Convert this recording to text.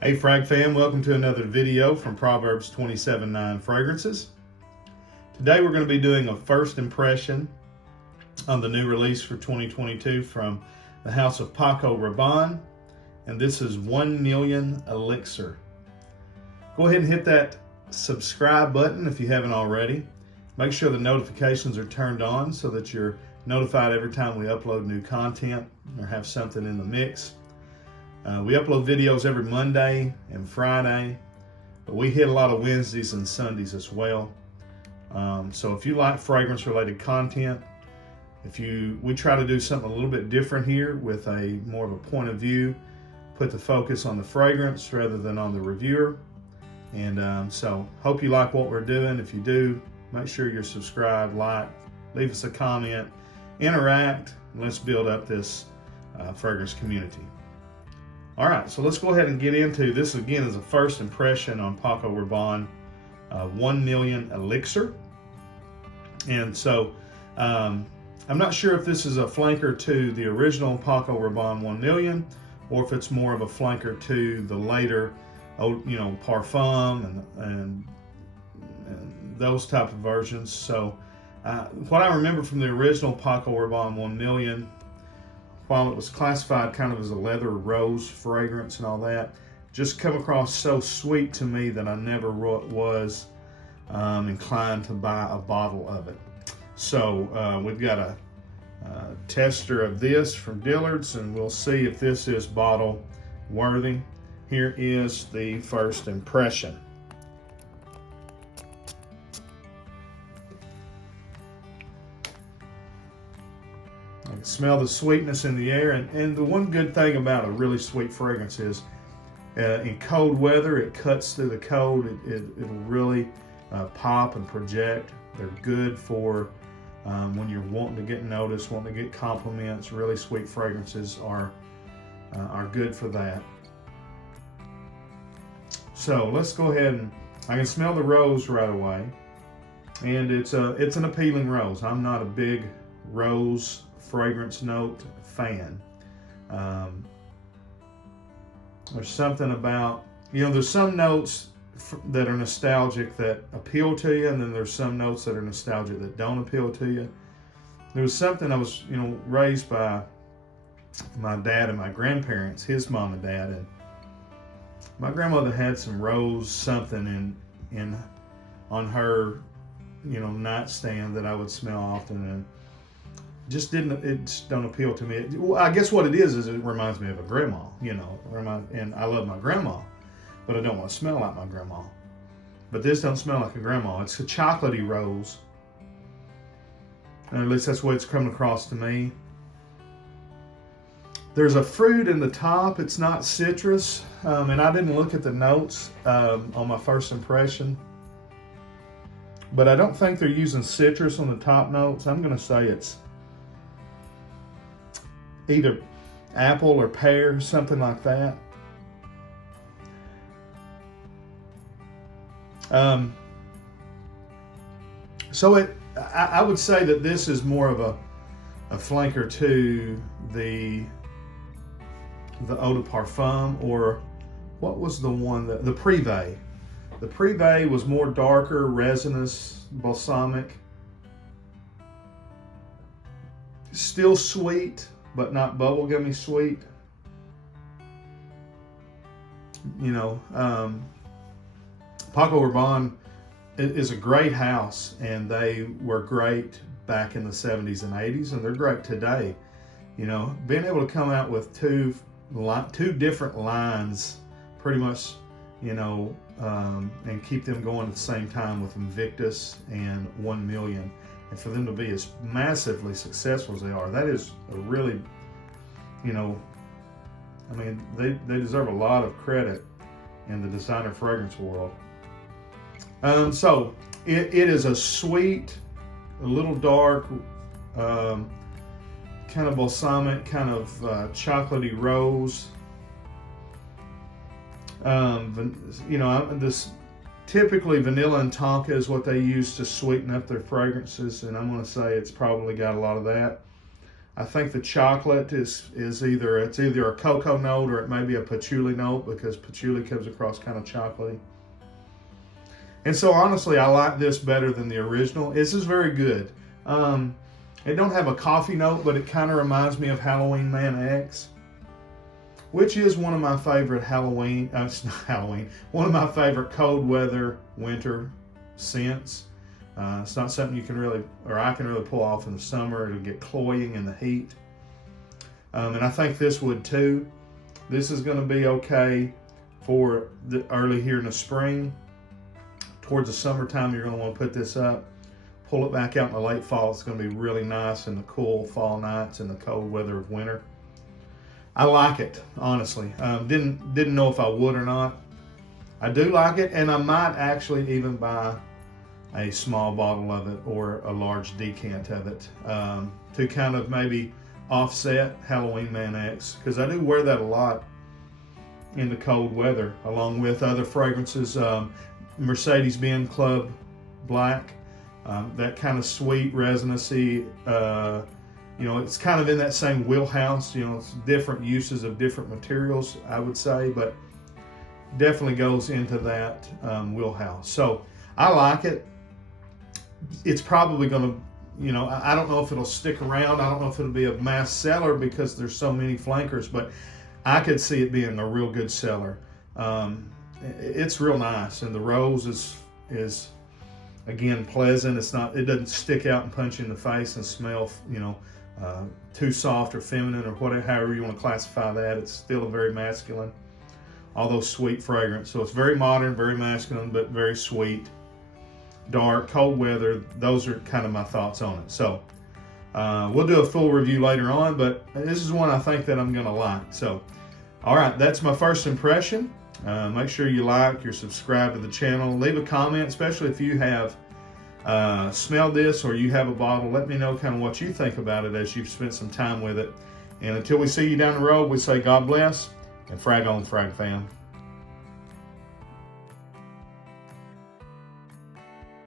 Hey Frag fam, welcome to another video from Proverbs 27:9 Fragrances. Today we're going to be doing a first impression on the new release for 2022 from the house of Paco Rabanne, and this is 1 Million Elixir. Go ahead and hit that subscribe button if you haven't already. Make sure the notifications are turned on so that you're notified every time we upload new content or have something in the mix. We upload videos every Monday and Friday, but we hit a lot of Wednesdays and Sundays as well. So if you like fragrance related content, we try to do something a little bit different here with a more of a point of view, put the focus on the fragrance rather than on the reviewer. And so hope you like what we're doing. If you do, make sure you're subscribed, like, leave us a comment, interact, and let's build up this fragrance community. All right, so let's go ahead and get into this. Again, is a first impression on Paco Rabanne 1 Million Elixir. And so I'm not sure if this is a flanker to the original Paco Rabanne 1 Million, or if it's more of a flanker to the later, Parfum and those type of versions. So what I remember from the original Paco Rabanne 1 Million, while it was classified kind of as a leather rose fragrance and all that, just come across so sweet to me that I never was inclined to buy a bottle of it. So we've got a tester of this from Dillard's, and we'll see if this is bottle worthy. Here is the first impression. I can smell the sweetness in the air, and the one good thing about a really sweet fragrance is in cold weather, it cuts through the cold. It'll really pop and project. They're good for when you're wanting to get noticed, wanting to get compliments. Really sweet fragrances are good for that. So let's go ahead, and I can smell the rose right away, and it's an appealing rose. I'm not a big rose fragrance note fan. There's something about, there's some notes that are nostalgic that appeal to you, and then there's some notes that are nostalgic that don't appeal to you. There was something, I was raised by my dad and my grandparents, his mom and dad, and my grandmother had some rose something in on her nightstand that I would smell often, and it just don't appeal to me. Well, I guess what it is it reminds me of a grandma, and I love my grandma, but I don't want to smell like my grandma. But this don't smell like a grandma. It's a chocolatey rose, and at least that's what it's coming across to me. There's a fruit in the top. It's not citrus, and I didn't look at the notes on my first impression, but I don't think they're using citrus on the top notes. I'm going to say it's either apple or pear, something like that. So I would say that this is more of a flanker to the eau de parfum, or what was the one that the Privé. The Privé was more darker, resinous, balsamic, still sweet, but not bubblegummy sweet. Paco Rabanne is a great house, and they were great back in the 70s and 80s, and they're great today. Being able to come out with two different lines, pretty much, and keep them going at the same time with Invictus and 1 Million. And for them to be as massively successful as they are, that is a really, they deserve a lot of credit in the designer fragrance world. So it is a sweet, a little dark, kind of balsamic, kind of chocolatey rose. This typically vanilla and tonka is what they use to sweeten up their fragrances, and I'm going to say it's probably got a lot of that. I think the chocolate is either a cocoa note or it may be a patchouli note, because patchouli comes across kind of chocolatey. And so honestly, I like this better than the original. This is very good. It don't have a coffee note, but it kind of reminds me of Halloween Man X, which is one of my favorite one of my favorite cold weather winter scents. It's not something you can really, or I can really pull off in the summer. It'll get cloying in the heat. And I think this would too. This is going to be okay for the early here in the spring. Towards the summertime, you're going to want to put this up. Pull it back out in the late fall. It's going to be really nice in the cool fall nights and the cold weather of winter. I like it, honestly. Didn't know if I would or not. I do like it, and I might actually even buy a small bottle of it or a large decant of it to kind of maybe offset Halloween Man X, because I do wear that a lot in the cold weather, along with other fragrances. Mercedes-Benz Club Black, that kind of sweet resinacy, it's kind of in that same wheelhouse. It's different uses of different materials, I would say, but definitely goes into that wheelhouse. So I like it. It's probably going to, I don't know if it'll stick around. I don't know if it'll be a mass seller because there's so many flankers, but I could see it being a real good seller. It's real nice, and the rose is again pleasant. It doesn't stick out and punch you in the face and smell, too soft or feminine or whatever, however you want to classify that. It's still a very masculine, although sweet fragrance. So it's very modern, very masculine, but very sweet. Dark, cold weather, those are kind of my thoughts on it. So we'll do a full review later on, but this is one I think that I'm going to like. So, all right, that's my first impression. Make sure you like, you're subscribed to the channel. Leave a comment, especially if you have smelled this or you have a bottle. Let me know kind of what you think about it as you've spent some time with it. And until we see you down the road, we say God bless and frag on, frag fam.